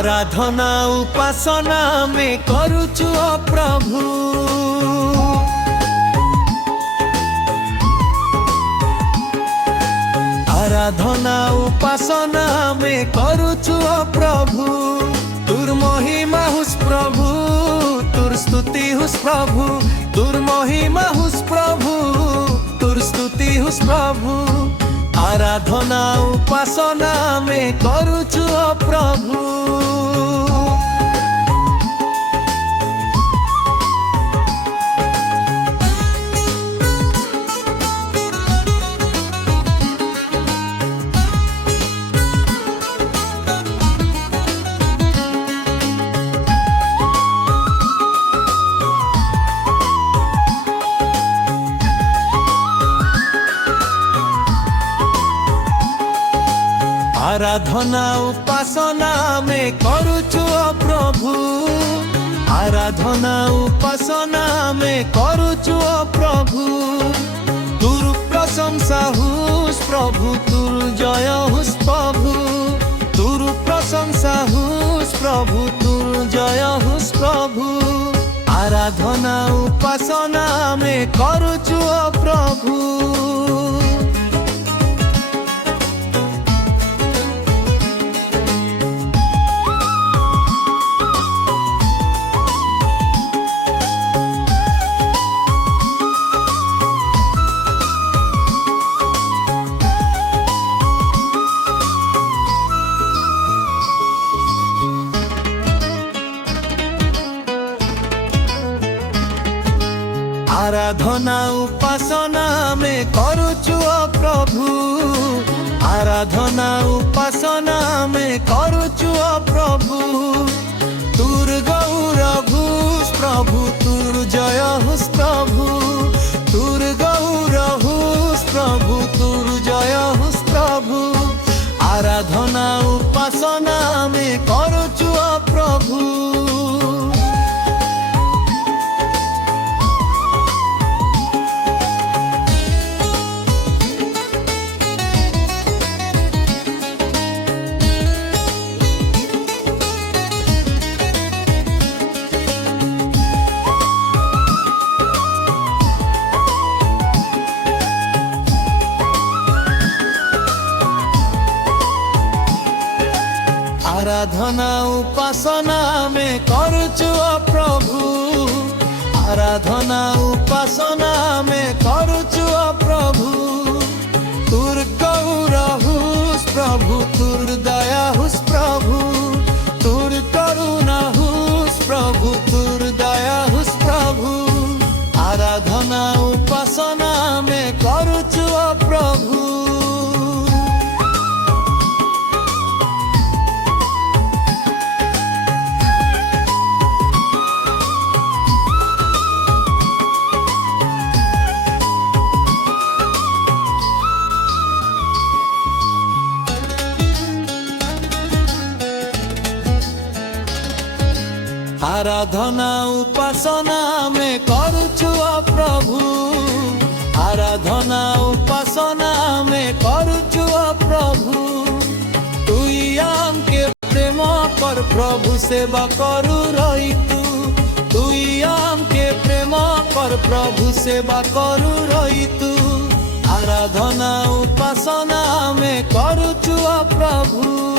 आराधना उपासना में करुछु प्रभु। आराधना उपासना में करुछु प्रभु। तुर महिमा हुस प्रभु, तुर स्तुति हुस प्रभु। तुर महिमा हुस प्रभु, तुर स्तुति हुस प्रभु। आराधना उपासना में करुछु प्रभु। आराधना उपासना में करुछु प्रभु। आराधना उपासना में करुछु प्रभु। तुर प्रशंसा हुस प्रभु, तुर जय हुस प्रभु। तुर प्रशंसा हुस प्रभु, तुर जय हुस प्रभु। आराधना उपासना में करुछु प्रभु। आराधना उपासना में करुछु प्रभु। आराधना उपासना में करुछु प्रभु। तुर गौरव हुस प्रभु, तुर जय हुस प्रभु। तुर गौरव हुस प्रभु, तुर जय हुस प्रभु। आराधना उपासना में करुछु प्रभु। आराधना उपासना में करुछु प्रभु। आराधना उपासना में करुछु प्रभु। तुर गौरव हुस प्रभु, तुर दया हुस प्रभु। तुर करुणा हुस प्रभु, तुर दया हुस प्रभु। आराधना उपासना में करुछु प्रभु। आराधना उपासना में करुछु प्रभु। आराधना उपासना में करुछु प्रभु। तुई आमके प्रेम कर प्रभु सेवा करू रही तू। तुई आमके प्रेम कर प्रभु सेवा करू रही तू। आराधना उपासना में करुछु प्रभु।